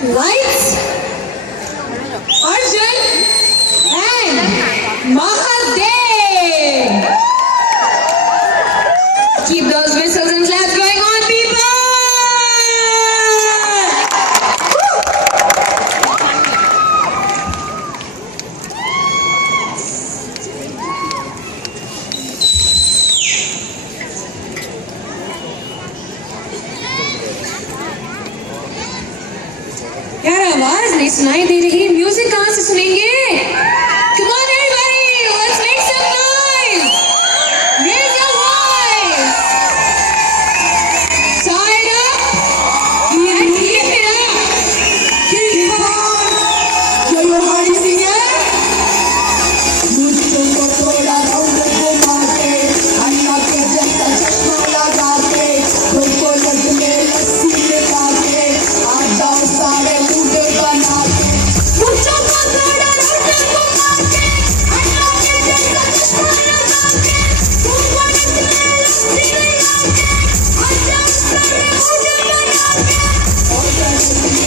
Lights, Arjun, and Mahadev. Keep those whistles and claps going on, people. यार आवाज नहीं सुनाई दे रही, म्यूजिक कहां से सुनेंगे? Come on everybody, let's make some noise. Raise your voice. Tie it up and keep it up. Keep on. Yo yo Hari singer. मुझको तो थोड़ा रंग घुमा के, अन्ना के जैसा चश्मा लगा के, खुद को लग में लस्सी लगा के, आ जाओ सारे मुझे बना के, मुझको तो थोड़ा रंग घुमा के, अन्ना के जैसा चश्मा लगा के, खुद को लग में लस्सी लगा के, आ जाओ सारे मुझे बना के, और जल्दी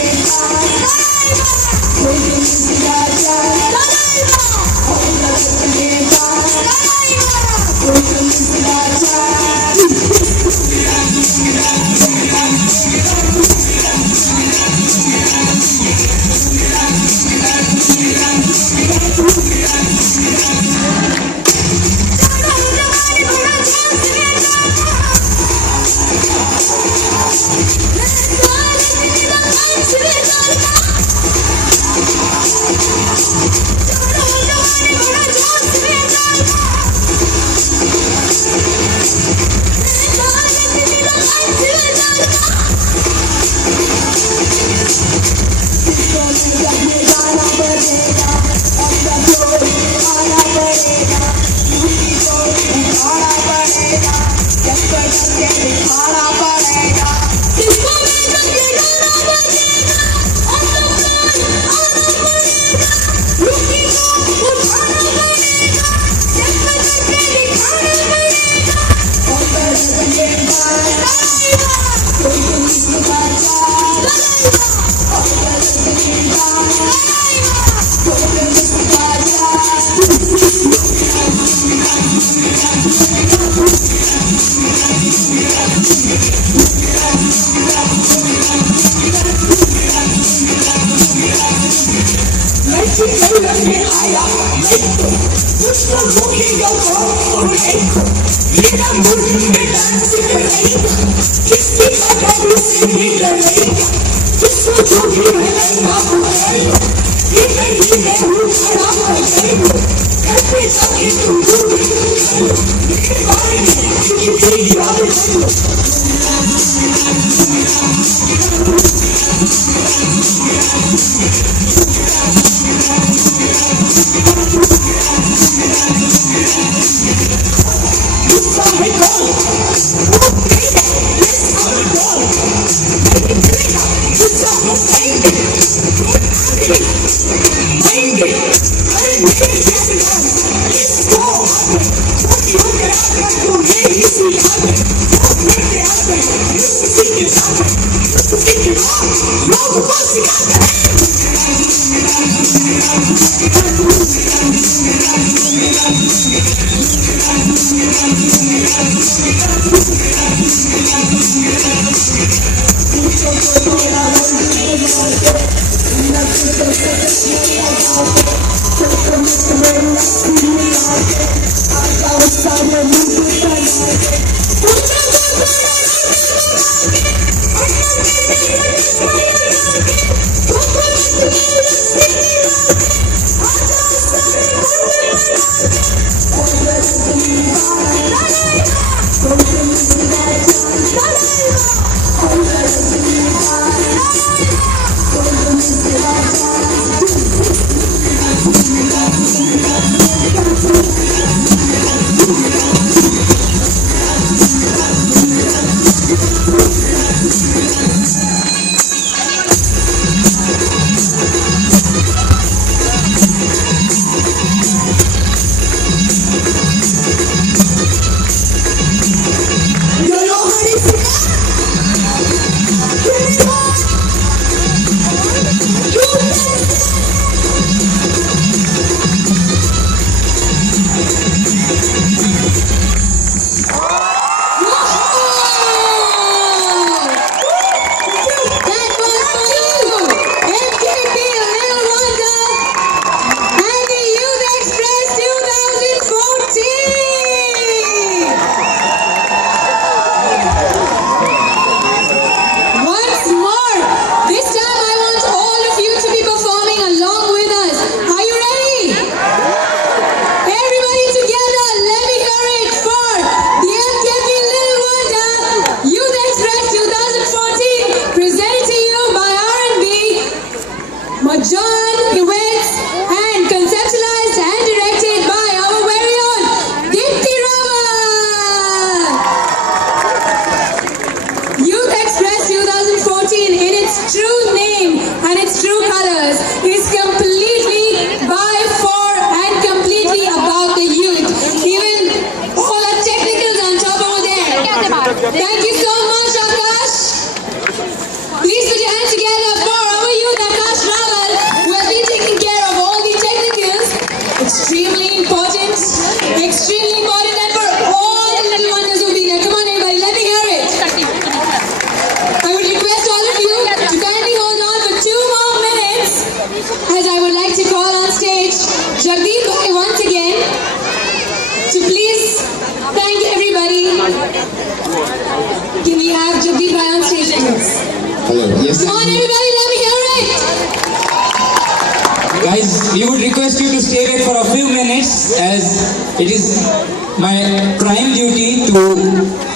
Guys, we would request you to stay back for a few minutes as it is my prime duty to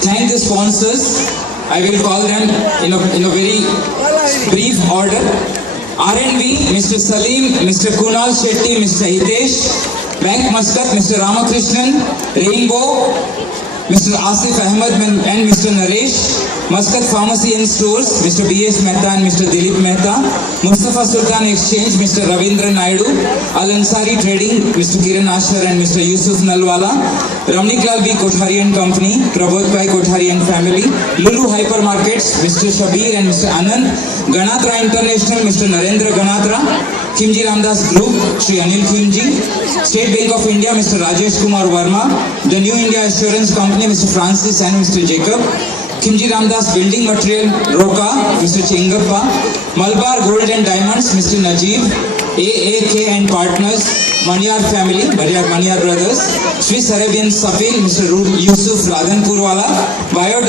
thank the sponsors. I will call them in a very brief order. R&B, Mr. Salim, Mr. Kunal Shetty, Mr. Hitesh, Bank Muscat, Mr. Ramakrishnan, Rainbow, Mr. Asif Ahmed and Mr. Naresh, Muscat Pharmacy and Stores, Mr. B.S. Mehta and Mr. Dilip Mehta, Mustafa Sultan Exchange, Mr. Ravindra Naidu, Al Ansari Trading, Mr. Kiran Ashar and Mr. Yusuf Nalwala, Ramniklal B. Kothari and Company, Prabodh Bhai Kothari and Family, Lulu Hypermarkets, Mr. Shabir and Mr. Anand, Ganatra International, Mr. Narendra Ganatra, Khimji Ramdas Group, Shri Anil Khimji, State Bank of India, Mr. Rajesh Kumar Verma, the New India Assurance Company, Mr. Francis and Mr. Jacob, Khimji Ramdas Building Material, Roka, Mr. Chengappa, Malabar Gold and Diamonds, Mr. Najib, AAK and Partners, Maniyar Family, Maniyar Brothers, Sri Sarabian Safil, Mr. Yusuf Radanpurwala,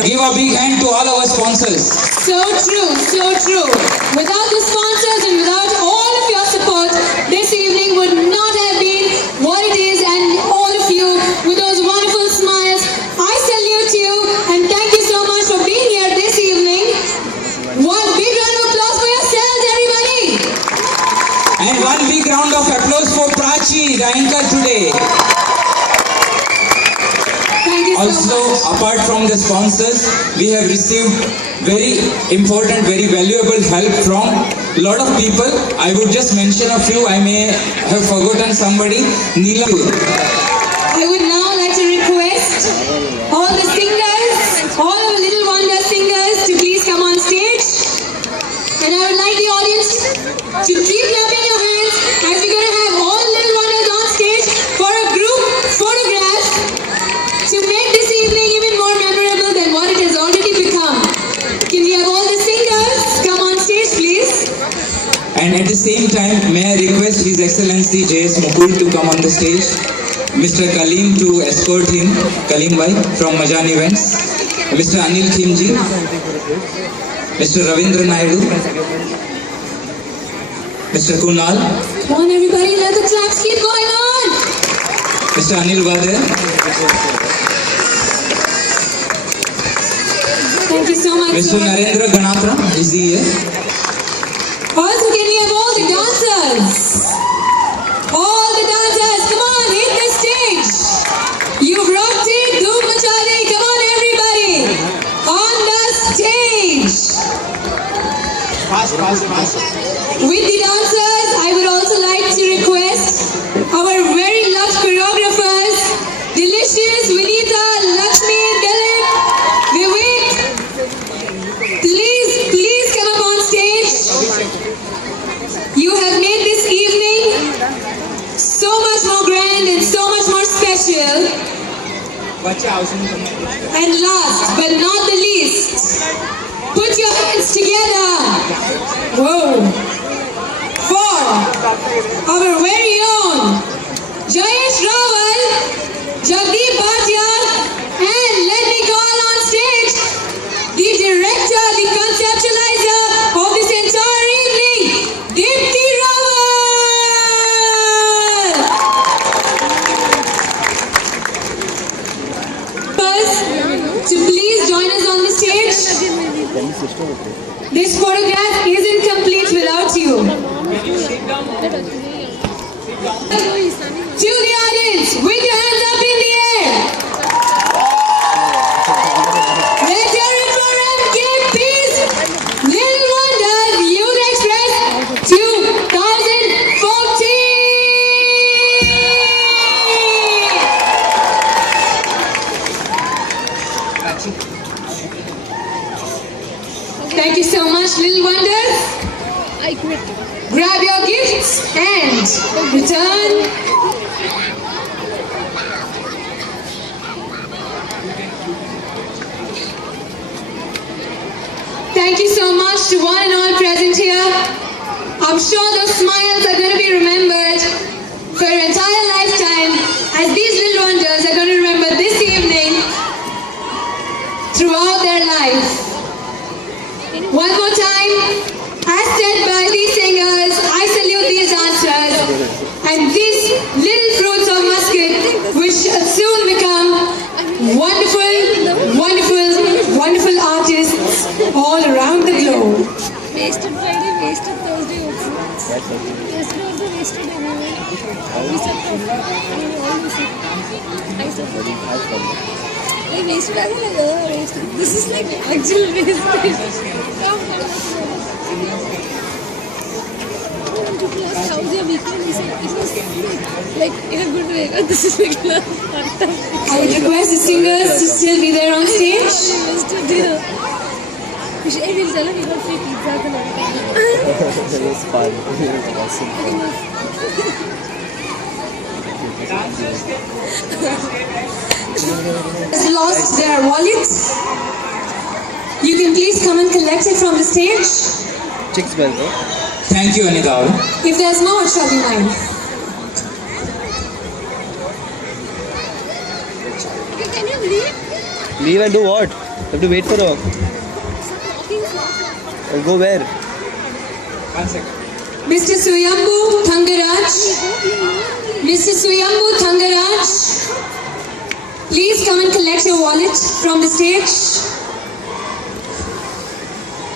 give a big hand to all our sponsors. So true, so true. Without the sponsors and without all of your support, this evening would not have been what it is, and all of you with those wonderful smiles, I salute you and thank you so much for being here this evening. One big round of applause for yourselves, everybody. And one big round of applause for Prachi, the anchor today. Thank you so Also, much. apart from the sponsors, we have received very important, very valuable help from a lot of people. I would just mention a few. I may have forgotten somebody. Neela. I would now like to request all the singers, all of the Little Wonder singers to please come on stage. And I would like the audience to keep clapping your hands as we're going to have all Little Wonders on stage for a group photograph to make this evening even more memorable than what it has already become. Can we have all the singers come on stage, please? And at the same time, may I request His Excellency J.S. Mukul to come on the stage. Mr. Kalim to escort him, Kalim Bhai from Majan Events. Mr. Anil Khimji, Mr. Ravindra Naidu, Mr. Kunal, Come on everybody, let the claps keep going on. Mr. Anil Vadir, Thank you so much. Mr. Narendra Ganatra, is he here? Also, can we have all the dancers? All the dancers, come on, hit the stage. You've rocked it, Dhoom Machade, come on everybody. On the stage. With the dancers, I would also like to request our very loved choreographers, Delicious, Vinita, Lakshmi, Dilip, Vivek. Please come up on stage. You have made this evening so much more grand and so much more special. And last but not the least, put your hands together. Whoa. For our very own Jayesh Rawal, Jagdeep Bhatia, and let me call on stage the director, the conceptualizer of this entire evening, Deepti Rawal. First, to please join us on the stage. This photograph isn't complete without you. To the audience, with your hands up in the air. Let's hear it for MKP's Little Wonders Youth Express 2014. Thank you so much, Little Wonders. Grab your gifts and return. Thank you so much to one and all present here. I'm sure those smiles are going to be remembered for your entire lifetime, as these Little Wonders are going to remember this evening throughout their life. One more time, as said by these singers, I salute these dancers. Yesterday also wasted anyway. We said all we said. I said like wasted. I was like, oh, wasted. This is like actual wasted. When people asked how's your weekend, he said it was like in a good way. This is like I would request the singers to still be there on stage. wasted here. I will tell him we got free pizza and everything. It was fun. It was awesome. Has lost their wallet. You can please come and collect it from the stage. Chicks bell, bro. Thank you, Anita. If there's no, it shall be mine. Okay, can you leave? Leave and do what? You have to wait for her. And go where? Mr. Suyambu Thangaraj. Mr. Suyambu Thangaraj. Please come and collect your wallet from the stage.